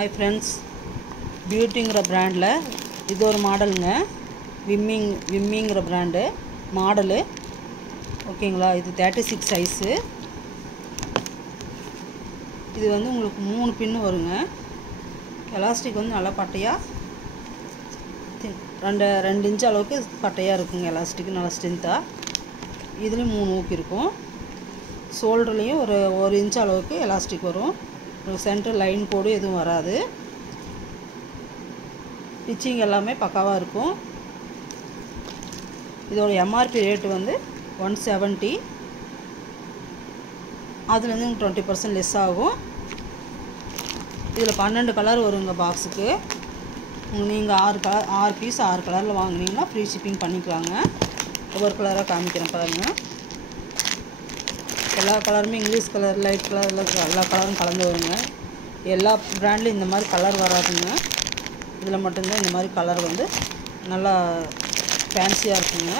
Hi friends, பியூட்டிங்கிற பிராண்டில் இது ஒரு மாடலுங்க. விம்மிங்கிற பிராண்டு மாடலு. ஓகேங்களா, இது 36 சைஸு. இது வந்து உங்களுக்கு 3 பின்னு வருங்க. எலாஸ்டிக் வந்து நல்லா பட்டையாக 2 இன்ச் அளவுக்கு பட்டையாக இருக்குங்க. எலாஸ்டிக் நல்லா ஸ்ட்ரென்த்தாக. இதுலேயும் 3 ஊக்கு இருக்கும். ஷோல்டர்லேயும் ஒரு 1 இன்ச் அளவுக்கு எலாஸ்டிக் வரும். சென்டர் லைன் கோடு எதுவும் வராது. ஸ்டிச்சிங் எல்லாமே பக்காவாக இருக்கும். இதோட எம்ஆர்பி ரேட்டு வந்து 170. அதுலேருந்து 20% லெஸ் ஆகும். இதில் 12 கலர் வருங்க பாக்ஸுக்கு. நீங்கள் 6 பீஸ் 6 கலரில் வாங்கினீங்கன்னா ஃப்ரீ ஷிப்பிங் பண்ணிக்கலாங்க. ஒவ்வொரு கலராக காமிக்கிறேன் பாருங்கள். எல்லா கலருமே இங்கிலீஷ் கலர், லைட் கலரில் எல்லா கலரும் கலந்து வருங்க. எல்லா பிராண்ட்லையும் இந்த மாதிரி கலர் வராதுங்க. இதில் மட்டும்தான் இந்த மாதிரி கலர் வந்து நல்லா ஃபேன்சியாக இருக்குங்க.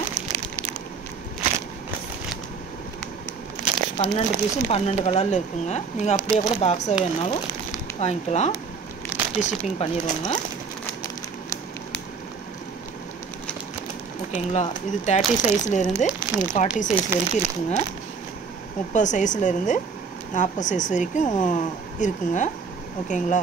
12 பீஸும் 12 கலரில் இருக்குங்க. நீங்கள் அப்படியே கூட பாக்ஸாக வேணுனாலும் வாங்கிக்கலாம். ஃப்ரீ ஷிப்பிங் பண்ணிடுவோங்க. ஓகேங்களா, இது 30 சைஸ்லேருந்து உங்களுக்கு 40 சைஸ் வரைக்கும் இருக்குங்க. 30 சைஸ்லேருந்து 40 சைஸ் வரைக்கும் இருக்குங்க. ஓகேங்களா.